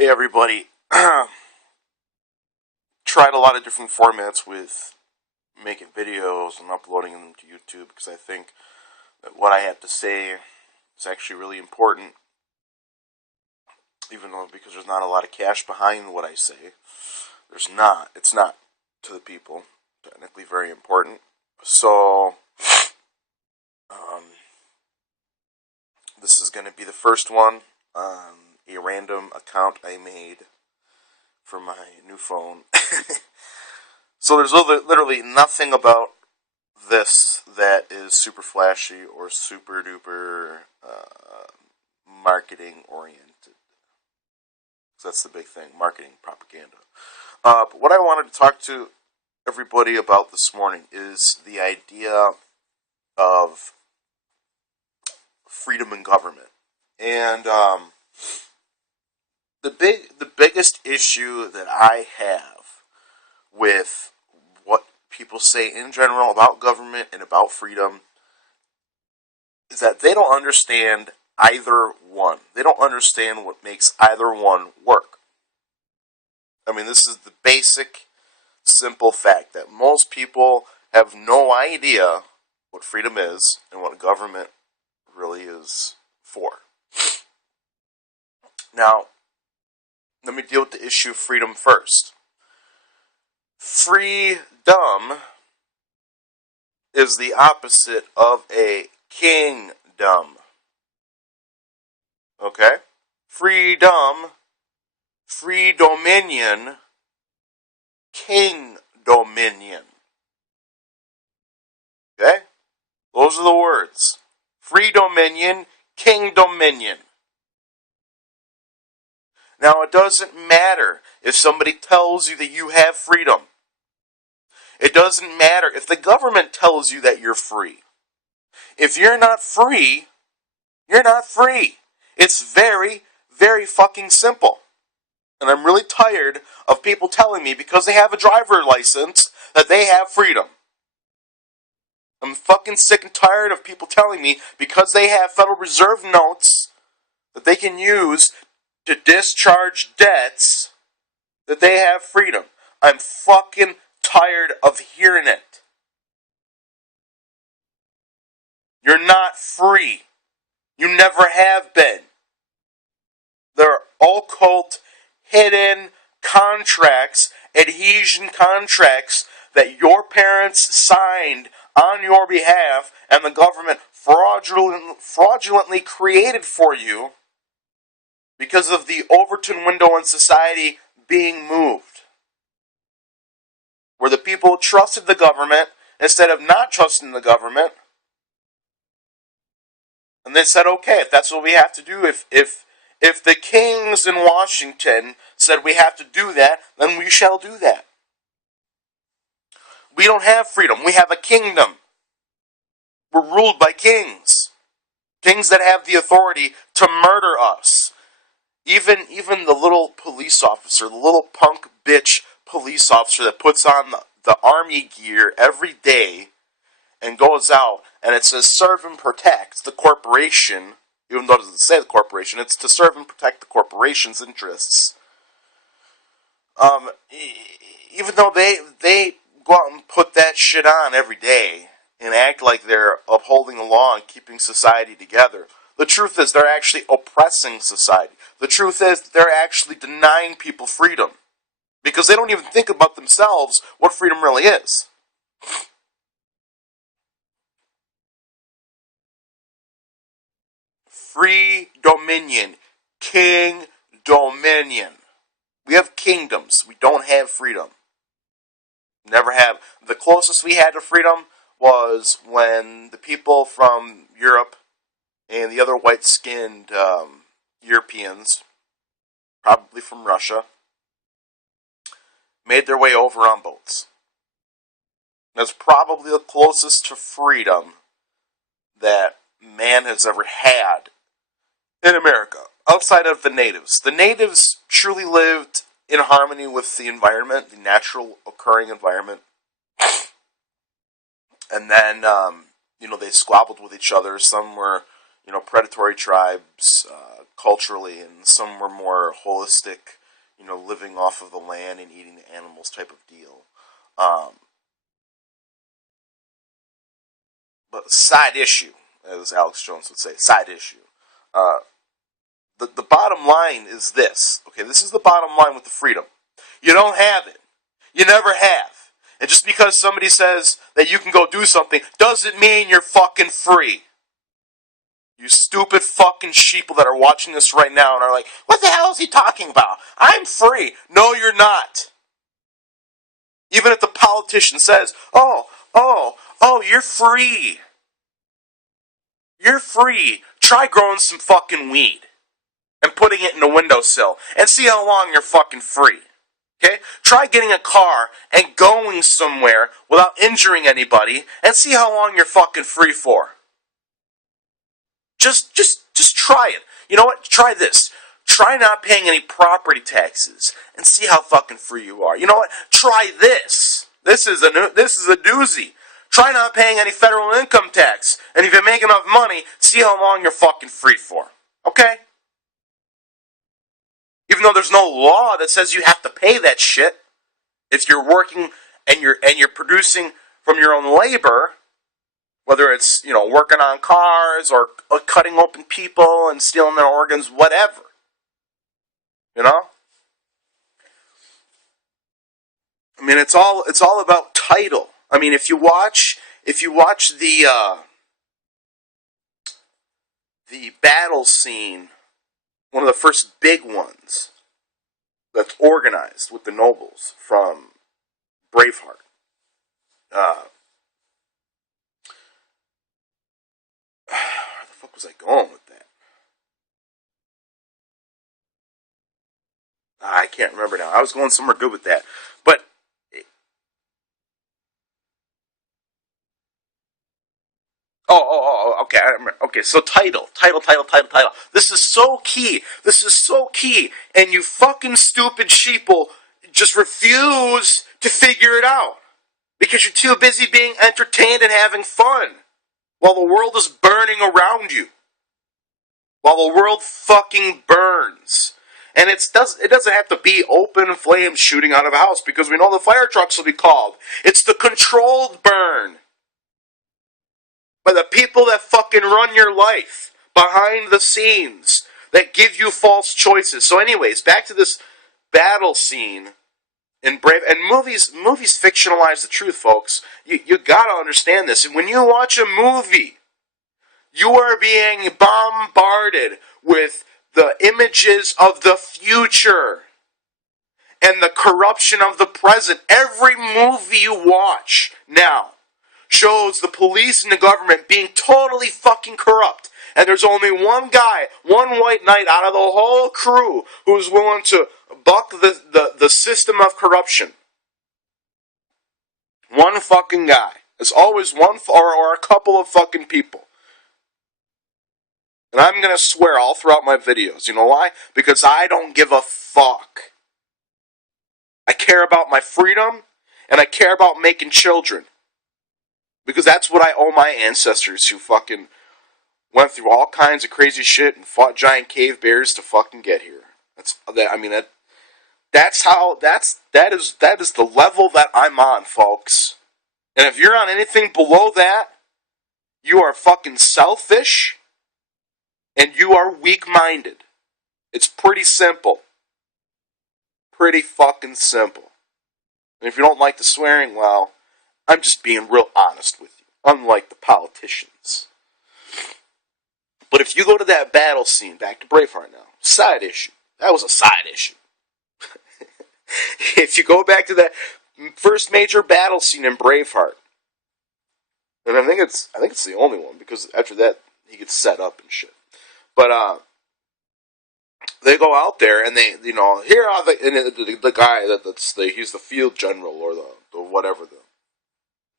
Hey everybody. Tried a lot of different formats with making videos and uploading them to YouTube because I think that what I have to say is actually really important, even though because there's not a lot of cash behind what I say. It's not to the people, technically very important. So, this is going to be the first one on a random account I made for my new phone. So there's literally nothing about this that is super flashy or super duper marketing oriented. So that's the big thing, marketing propaganda. But what I wanted to talk to everybody about this morning is the idea of freedom in government. And the biggest issue that I have with what people say in general about government and about freedom is that they don't understand either one. They don't understand what makes either one work. I mean, this is the basic, simple fact that most people have no idea what freedom is and what government really is for. Now, let me deal with the issue of freedom first. Freedom is the opposite of a kingdom. Okay? Freedom, free dominion, king dominion. Okay? Those are the words. Free dominion, king dominion. Now, it doesn't matter if somebody tells you that you have freedom. It doesn't matter if the government tells you that you're free. If you're not free, you're not free. It's very, very fucking simple. And I'm really tired of people telling me because they have a driver's license that they have freedom. I'm fucking sick and tired of people telling me because they have Federal Reserve notes that they can use to discharge debts that they have freedom. I'm fucking tired of hearing it. You're not free. You never have been. There are occult, hidden contracts, adhesion contracts that your parents signed on your behalf and the government fraudulently created for you because of the Overton window in society being moved. Where the people trusted the government instead of not trusting the government. And they said, okay, if that's what we have to do, if the kings in Washington said we have to do that, then we shall do that. We don't have freedom. We have a kingdom. We're ruled by kings. Kings that have the authority to murder us. Even the little police officer, the little punk bitch police officer that puts on the army gear every day and goes out and it says serve and protect the corporation, even though it doesn't say the corporation, it's to serve and protect the corporation's interests. Even though they go out and put that shit on every day and act like they're upholding the law and keeping society together, the truth is they're actually oppressing society. The truth is they're actually denying people freedom. Because they don't even think about themselves what freedom really is. Free dominion. King dominion. We have kingdoms. We don't have freedom. Never have. The closest we had to freedom was when the people from Europe and the other white-skinned Europeans, probably from Russia, made their way over on boats. That's probably the closest to freedom that man has ever had in America, outside of the natives. The natives truly lived in harmony with the environment, the natural occurring environment. And then, they squabbled with each other. Some were, predatory tribes culturally, and some were more holistic, living off of the land and eating the animals type of deal. But side issue, as Alex Jones would say, side issue. The bottom line is this. Okay, this is the bottom line with the freedom. You don't have it. You never have. And just because somebody says that you can go do something doesn't mean you're fucking free. You stupid fucking sheeple that are watching this right now and are like, what the hell is he talking about? I'm free. No, you're not. Even if the politician says, oh, you're free. You're free. Try growing some fucking weed and putting it in a windowsill and see how long you're fucking free. Okay? Try getting a car and going somewhere without injuring anybody and see how long you're fucking free for. Just try it. You know what? Try this. Try not paying any property taxes and see how fucking free you are. You know what? Try this. This is a doozy. Try not paying any federal income tax, and if you make enough money, see how long you're fucking free for. Okay? Even though there's no law that says you have to pay that shit, if you're working and you're producing from your own labor, whether it's, working on cars or cutting open people and stealing their organs, whatever. I mean, it's all about title. I mean, if you watch the battle scene, one of the first big ones that's organized with the nobles from Braveheart. Where the fuck was I going with that? I can't remember now. I was going somewhere good with that. But okay, I remember. Okay, so title. This is so key. And you fucking stupid sheeple just refuse to figure it out. Because you're too busy being entertained and having fun. While the world is burning around you. While the world fucking burns. And it doesn't have to be open flames shooting out of a house, because we know the fire trucks will be called. It's the controlled burn. By the people that fucking run your life. Behind the scenes. That give you false choices. So anyways, back to this battle scene in Brave. And movies fictionalize the truth, folks. You gotta understand this. And when you watch a movie, you are being bombarded with the images of the future and the corruption of the present. Every movie you watch now shows the police and the government being totally fucking corrupt. And there's only one guy, one white knight out of the whole crew who's willing to buck the system of corruption. One fucking guy. There's always one or a couple of fucking people. And I'm going to swear all throughout my videos. You know why? Because I don't give a fuck. I care about my freedom, and I care about making children. Because that's what I owe my ancestors, who fucking went through all kinds of crazy shit and fought giant cave bears to fucking get here. That is the level that I'm on, folks. And if you're on anything below that, you are fucking selfish. And you are weak-minded. It's pretty simple. Pretty fucking simple. And if you don't like the swearing, well, I'm just being real honest with you. Unlike the politicians. But if you go to that battle scene, back to Braveheart now, side issue. That was a side issue. If you go back to that first major battle scene in Braveheart, and I think it's the only one, because after that, he gets set up and shit. But they go out there and they, here are the guy he's the field general or the whatever,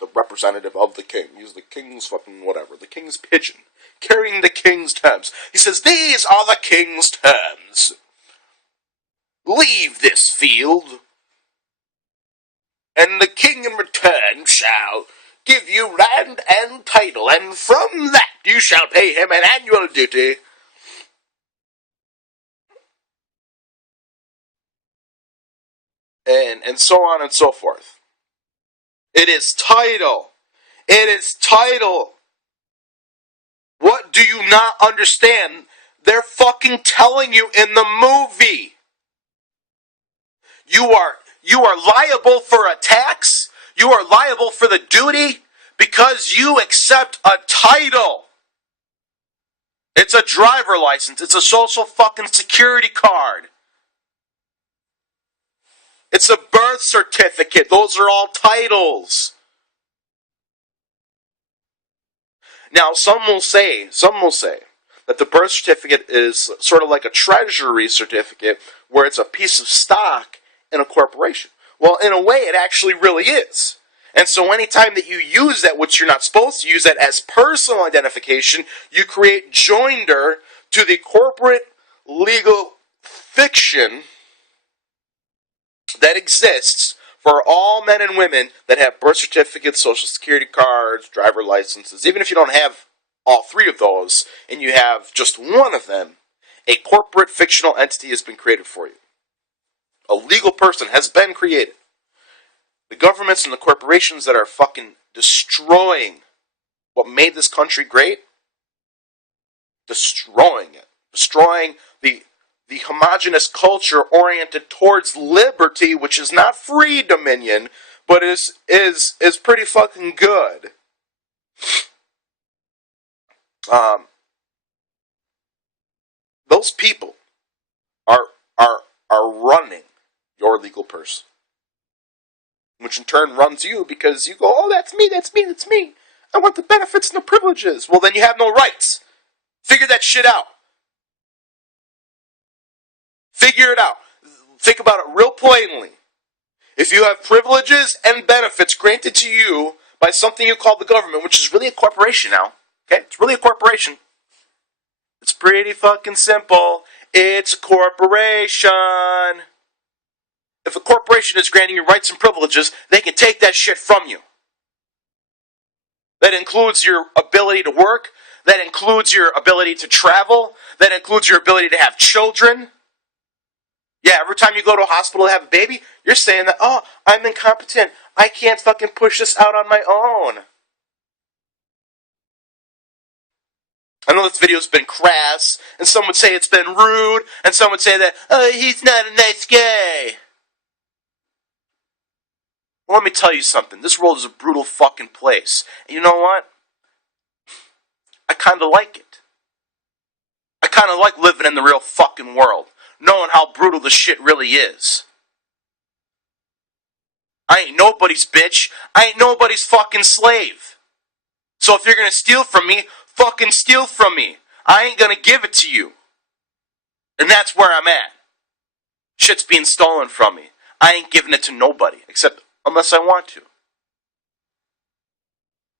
the representative of the king. He's the king's fucking whatever, the king's pigeon, carrying the king's terms. He says, "These are the king's terms. Leave this field, and the king in return shall give you land and title, and from that you shall pay him an annual duty. And so on and so forth. It is title. It is title. What do you not understand? They're fucking telling you in the movie. You are liable for a tax. You are liable for the duty because you accept a title. It's a driver license. It's a social fucking security card. It's a birth certificate. Those are all titles. Now, some will say that the birth certificate is sort of like a treasury certificate where it's a piece of stock in a corporation. Well, in a way, it actually really is. And so anytime that you use that, which you're not supposed to use that as personal identification, you create joinder to the corporate legal fiction that exists for all men and women that have birth certificates, social security cards, driver licenses. Even if you don't have all three of those and you have just one of them, a corporate fictional entity has been created for you. A legal person has been created. The governments and the corporations that are fucking destroying what made this country great, destroying it. Destroying the homogenous culture oriented towards liberty, which is not free dominion, but is pretty fucking good. Those people are running your legal person, which in turn runs you because you go, oh, that's me. I want the benefits and the privileges. Well, then you have no rights. Figure that shit out. Figure it out. Think about it real plainly. If you have privileges and benefits granted to you by something you call the government, which is really a corporation now, okay? It's really a corporation. It's pretty fucking simple. It's a corporation. If a corporation is granting you rights and privileges, they can take that shit from you. That includes your ability to work. That includes your ability to travel. That includes your ability to have children. Yeah, every time you go to a hospital to have a baby, you're saying that, oh, I'm incompetent. I can't fucking push this out on my own. I know this video's been crass, and some would say it's been rude, and some would say that, oh, he's not a nice guy. Well, let me tell you something. This world is a brutal fucking place. And you know what? I kind of like it. I kind of like living in the real fucking world, knowing how brutal the shit really is. I ain't nobody's bitch. I ain't nobody's fucking slave. So if you're gonna steal from me, fucking steal from me. I ain't gonna give it to you. And that's where I'm at. Shit's being stolen from me. I ain't giving it to nobody, except unless I want to.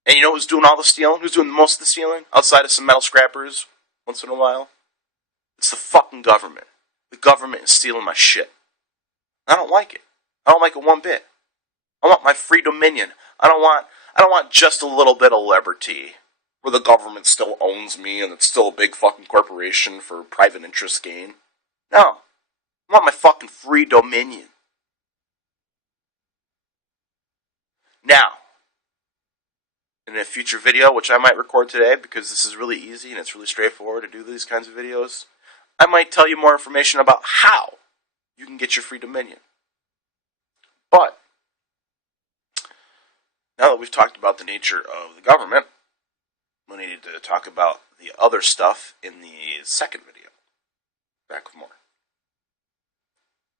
And you know who's doing all the stealing? Who's doing most of the stealing? Outside of some metal scrappers once in a while? It's the fucking government. The government is stealing my shit. I don't like it. I don't like it one bit. I want my free dominion. I don't want just a little bit of liberty where the government still owns me and it's still a big fucking corporation for private interest gain. No. I want my fucking free dominion. Now, in a future video, which I might record today because this is really easy and it's really straightforward to do these kinds of videos, I might tell you more information about how you can get your free dominion. But now that we've talked about the nature of the government, we need to talk about the other stuff in the second video. Back with more.